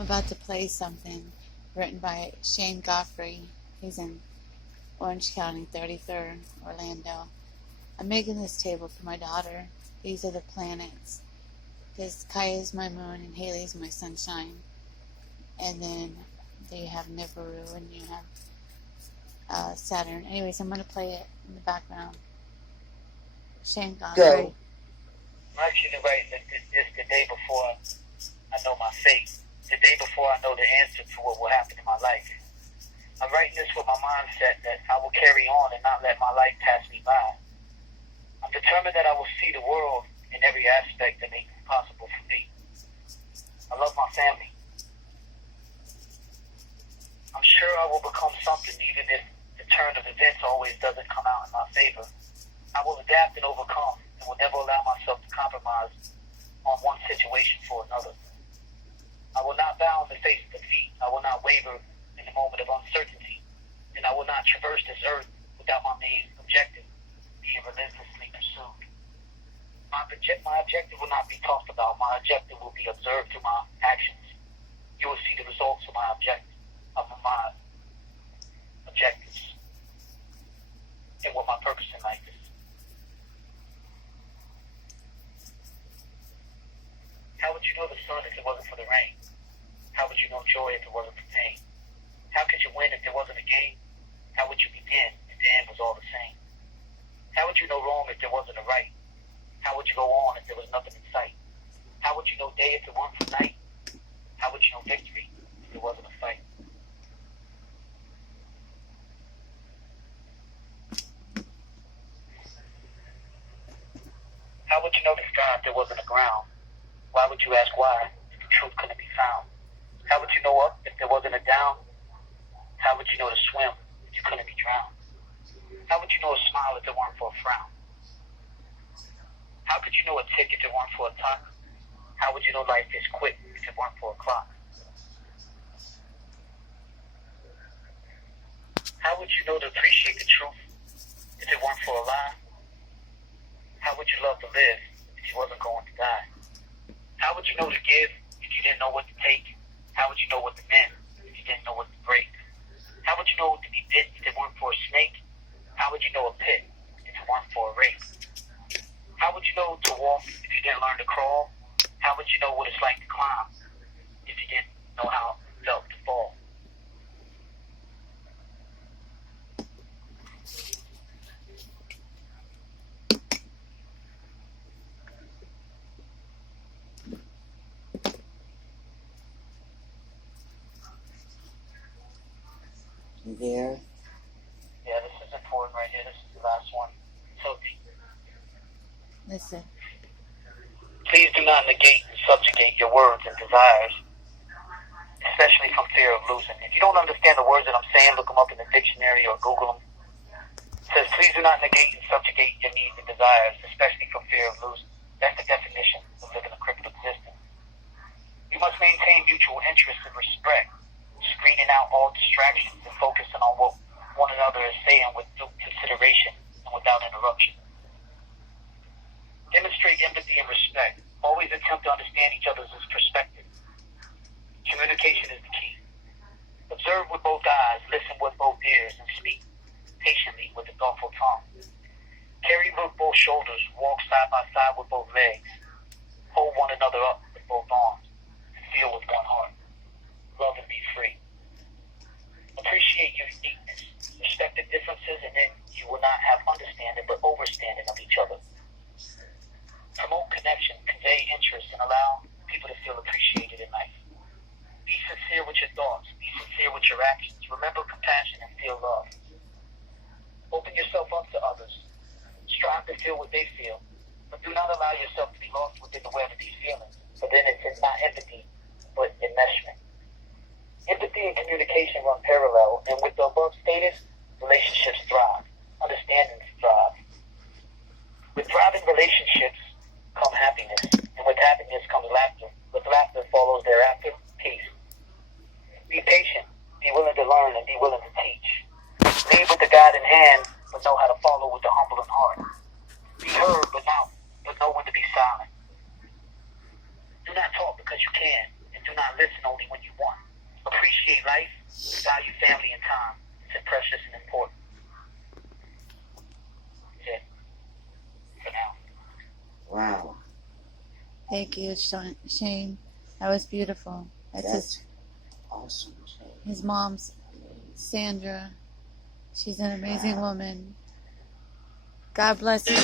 about to play something written by Geoffrey. He's in Orange County, 33rd, Orlando. I'm making this table for my daughter. These are the planets. Because Kaya is my moon and Haley is my sunshine. And then you have Nibiru and you have Saturn. Anyways, I'm going to play it in the background. Geoffrey. Go. I'm actually writing this the day before I know my fate. The day before I know the answer to what will happen in my life. I'm writing this with my mindset that I will carry on and not let my life pass me by. I'm determined that I will see the world in every aspect that makes it possible for me. I love my family. I'm sure I will become something even if the turn of events always doesn't come out in my favor. I will adapt and overcome and will never allow myself to compromise on one situation for another. I will not bow in the face of defeat. I will not waver in the moment of uncertainty. And I will not traverse this earth without my main objective being relentlessly pursued. My objective will not be talked about. My objective will be observed through my actions. You will see the results of my objectives and what my purpose in life is. How would you know the sun if it wasn't for the rain? How would you know joy if it wasn't for pain? How could you win if there wasn't a game? How would you begin if the end was all the same? How would you know wrong if there wasn't a right? How would you go on if there was nothing in sight? How would you know day if it weren't for night? How would you know victory if there wasn't a fight? How would you know the sky if there wasn't a ground? Why would you ask why if the truth couldn't be found? How would you know up if there wasn't a down? How would you know to swim if you couldn't be drowned? How would you know a smile if it weren't for a frown? How could you know a tick if it weren't for a clock? How would you know life is quick if it weren't for a clock? How would you know to appreciate the truth if it weren't for a lie? How would you love to live if you wasn't going to die? How would you know to give if you didn't know what to take? How would you know what to mend if you didn't know what to break? How would you know to be bit if it weren't for a snake? How would you know a pit if it weren't for a rape? How would you know to walk if you didn't learn to crawl? How would you know what it's like to climb if you didn't know how it felt to fall? There. Yeah, this is important right here. This is the last one. So deep. Listen. Please do not negate and subjugate your words and desires, especially from fear of losing. If you don't understand the words that I'm saying, look them up in the dictionary or Google them. It says, please do not negate and subjugate your needs and desires, especially from fear of losing. That's the definition of living a crippled existence. You must maintain mutual interest and respect, screening out all distractions and focusing on what one another is saying with due consideration and without interruption. Demonstrate empathy and respect. Always attempt to understand each other's perspective. Communication is the key. Observe with both eyes, listen with both ears, and speak patiently with a thoughtful tongue. Carry with both shoulders, walk side by side with both legs. Hold one another up with both arms, and feel with one heart. Love and be free. Appreciate your uniqueness. Respect the differences, and then you will not have understanding but overstanding of each other. Promote connection, convey interest, and allow people to feel appreciated in life. Be sincere with your thoughts. Be sincere with your actions. Remember compassion and feel love. Open yourself up to others. Strive to feel what they feel, but do not allow yourself to be lost within the web of these feelings. So then it's not empathy, but enmeshment. Empathy and communication run parallel, and with the above status, relationships thrive. Understandings thrive. With thriving relationships come happiness, and with happiness comes laughter. With laughter follows thereafter peace. Be patient, be willing to learn, and be willing to teach. Lead with the guide in hand, but know how to follow with the humble in heart. Be heard, but know when to be silent. Do not talk because you can, and do not listen only when you Value family and time. It's precious and important. That's it. For now. Wow. Thank you, Shane. That was beautiful. That's awesome, Shane. His mom's Sandra. She's an amazing woman. God bless you.